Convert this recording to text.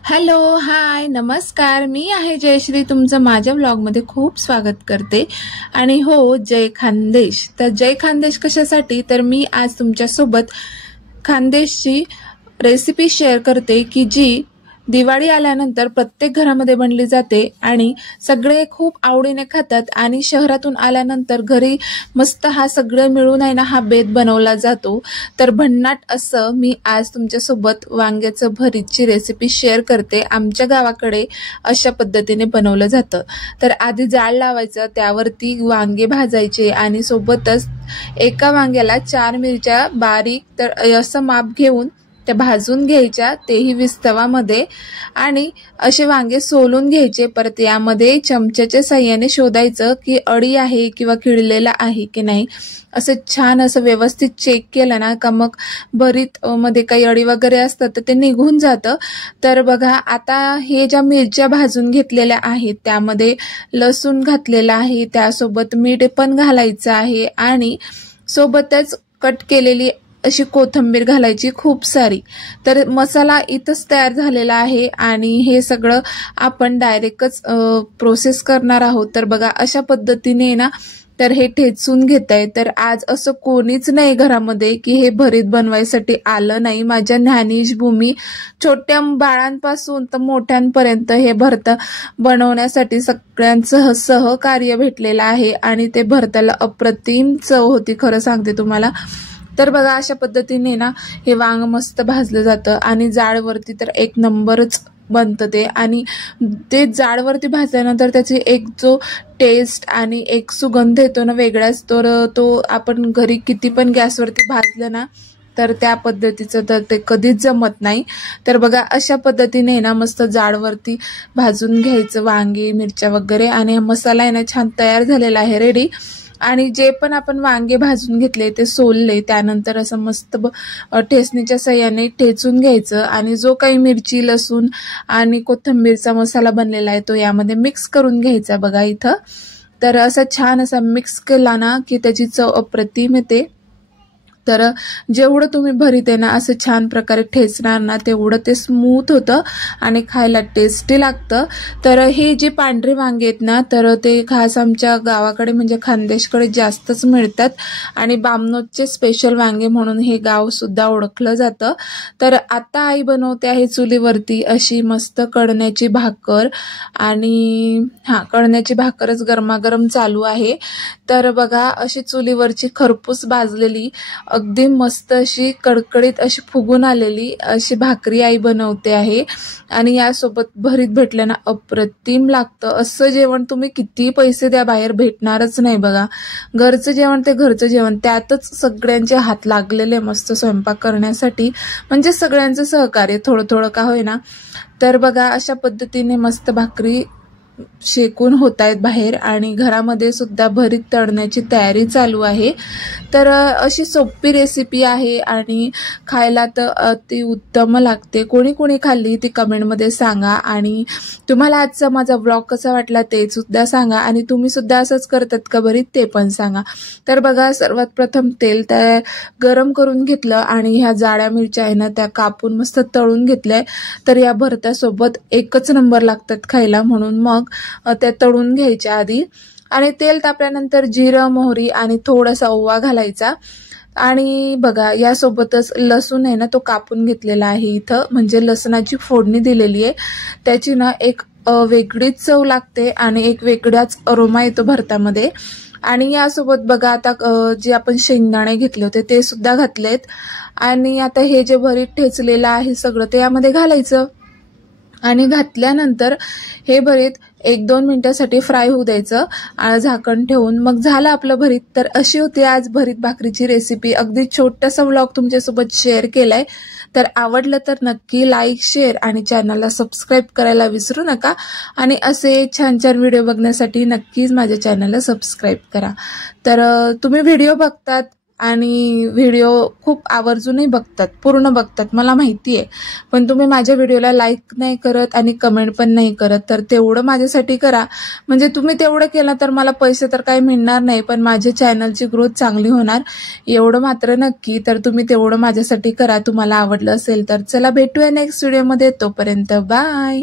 Hello, हाय, नमस्कार. मी आहे जयश्री. तुमचं माझ्या व्लॉगमध्ये खूप स्वागत करते. आणि हो, जय खानदेश. तर जय खानदेश कशासाठी? तर मी आज तुमच्यासोबत खानदेशची रेसिपी शेअर करते की जी दिवाळी आल्यानंतर प्रत्येक घरामध्ये बनली जाते आणि सगळे खूप आवडीने खातात. आणि शहरातून आल्यानंतर घरी मस्त हा सगळं मिळून आहे ना हा बेत बनवला जातो. तर भन्नाट असं मी आज तुमच्यासोबत वांग्याचं भरीतची रेसिपी शेअर करते. आमच्या गावाकडे अशा पद्धतीने बनवलं जातं. तर आधी जाळ लावायचं, त्यावरती वांगे भाजायचे आणि सोबतच एका वांग्याला 4 मिरच्या बारीक तर असं माप घेऊन त्या भाजून घ्यायच्या, तेही विस्तवामध्ये. आणि असे वांगे सोलून घ्यायचे. परत यामध्ये चमच्याच्या साह्याने शोधायचं की अळी आहे किंवा किडलेला आहे की नाही. असं छान असं व्यवस्थित चेक केलं ना का मग भरीत मध्ये काही अळी वगैरे असतात तर ते निघून जातं. तर बघा, आता हे ज्या मिरच्या भाजून घेतलेल्या आहेत त्यामध्ये लसूण घातलेला आहे, त्यासोबत मीठ पण घालायचं आहे आणि सोबतच कट केलेली अशी कोथिंबीर घालायची खूप सारी. तर मसाला इथंच तयार झालेला आहे आणि हे सगळं आपण डायरेक्टच प्रोसेस करणार आहोत. तर बघा, अशा पद्धतीने ना तर हे ठेचून घेत आहे. तर आज असं कोणीच नाही घरामध्ये की हे भरीत बनवायसाठी आलं नाही. माझ्या न्हानीश भूमी छोट्या बाळांपासून तर मोठ्यांपर्यंत हे भरत बनवण्यासाठी सगळ्यांचं सहकार्य भेटलेलं आहे आणि ते भरताला अप्रतिम चव होती, खरं सांगते तुम्हाला. तर बघा, अशा पद्धतीने ना हे वांग मस्त भाजलं जातं आणि जाळवरती तर एक नंबरच बनतं ते. आणि ते जाळवरती भाजल्यानंतर त्याची एक जो टेस्ट आणि एक सुगंध येतो ना वेगळाच, तर तो आपण घरी किती पण गॅसवरती भाजलं ना तर त्या पद्धतीचं तर ते कधीच जमत नाही. तर बघा, अशा पद्धतीने ना मस्त जाळवरती भाजून घ्यायचं वांगे, मिरच्या वगैरे. आणि हा मसाला आहे ना छान तयार झालेला आहे, रेडी. आणि जे पण आपण वांगे भाजून घेतले ते सोलले, त्यानंतर असं मस्त ठेचणीच्या साह्याने ठेचून घ्यायचं आणि जो काही मिरची, लसूण आणि कोथिंबीरचा मसाला बनलेला आहे तो यामध्ये मिक्स करून घ्यायचा. बघा इथं तर असा छान असा मिक्स केला ना की त्याची चव अप्रतिम येते. तर जेवढं तुम्ही भरीत आहे ना असं छान प्रकारे ठेचणार ना तेवढं ते स्मूथ होतं आणि खायला टेस्टी लागतं. तर हे जे पांढरे वांगे आहेत ना तर ते खास आमच्या गावाकडे म्हणजे खानदेशकडे जास्तच मिळतात आणि बामनोजचे स्पेशल वांगे म्हणून हे गाव सुद्धा ओळखलं जातं. तर आता आई बनवते आहे चुलीवरती अशी मस्त कणण्याची भाकर. आणि कणण्याची भाकरच गरमागरम चालू आहे. तर बघा, अशी चुलीवरची खरपूस भाजलेली अगदी मस्त अशी कडकडीत अशी फुगून आलेली अशी भाकरी आई बनवते आहे. आणि यासोबत भरीत भेटलं ना अप्रतिम लागतं. असं जेवण तुम्ही किती पैसे द्या बाहेर भेटणारच नाही. बघा, घरचं जेवण ते घरचं जेवण, त्यातच सगळ्यांचे हात लागलेले मस्त स्वयंपाक करण्यासाठी, म्हणजे सगळ्यांचं सहकार्य थोडं थोडं का होईना. तर बघा, अशा पद्धतीने मस्त भाकरी शेकून होत आहेत बाहेर आणि घरामध्ये सुद्धा भरीत तळण्याची तयारी चालू आहे. तर अशी सोपी रेसिपी आहे आणि खायला तर अति उत्तम लागते. कोणी कोणी खाल्ली ती कमेंटमध्ये सांगा. आणि तुम्हाला आजचा माझा व्लॉग कसा वाटला ते सुद्धा सांगा. आणि तुम्ही सुद्धा असंच करतात का भरीत ते पण सांगा. तर बघा, सर्वात प्रथम तेल त्या गरम करून घेतलं आणि ह्या जाड्या मिरच्या आहे ना त्या कापून मस्त तळून घेतल्या. तर या भरत्यासोबत एकच नंबर लागतात खायला, म्हणून मग त्या तळून घ्यायच्या आधी. आणि तेल तापल्यानंतर जिरं, मोहरी आणि थोडासा ओवा घालायचा. आणि बघा, यासोबतच लसूण आहे ना तो कापून घेतलेला आहे इथं, म्हणजे लसणाची फोडणी दिलेली आहे. त्याची ना एक वेगळीच चव लागते आणि एक वेगळाच अरोमा येतो भरतामध्ये. आणि यासोबत बघा, आता जे आपण शेंगदाणे घेतले होते ते सुद्धा घातलेत. आणि आता हे जे भरीत ठेचलेलं आहे सगळं ते यामध्ये घालायचं. आणि घातल्यानंतर हे भरीत 1-2 मिनिटासाठी फ्राय होऊ द्यायचं झाकण ठेवून. मग झालं आपलं भरीत. तर अशी होती आज भरीत भाकरीची रेसिपी. अगदी छोटासा व्लॉग तुमच्यासोबत शेअर केलाय. तर आवडलं तर नक्की लाईक, शेअर आणि चॅनलला सबस्क्राईब करायला विसरू नका. आणि असे छान छान व्हिडिओ बघण्यासाठी नक्कीच माझ्या चॅनलला सबस्क्राईब करा. तर तुम्ही व्हिडिओ बघतात आणि व्हिडिओ खूप आवर्जूनही बघतात, पूर्ण बघतात, मला माहिती आहे. पण तुम्ही माझ्या व्हिडिओला लाईक नाही करत आणि कमेंट पण नाही करत. तर तेवढं माझ्यासाठी करा. म्हणजे तुम्ही तेवढं केलं तर मला पैसे तर काही मिळणार नाही, पण माझ्या चॅनलची ग्रोथ चांगली होणार एवढं मात्र नक्की. तर तुम्ही तेवढं माझ्यासाठी करा, तुम्हाला आवडलं असेल तर. चला भेटूया नेक्स्ट व्हिडिओमध्ये, तोपर्यंत बाय.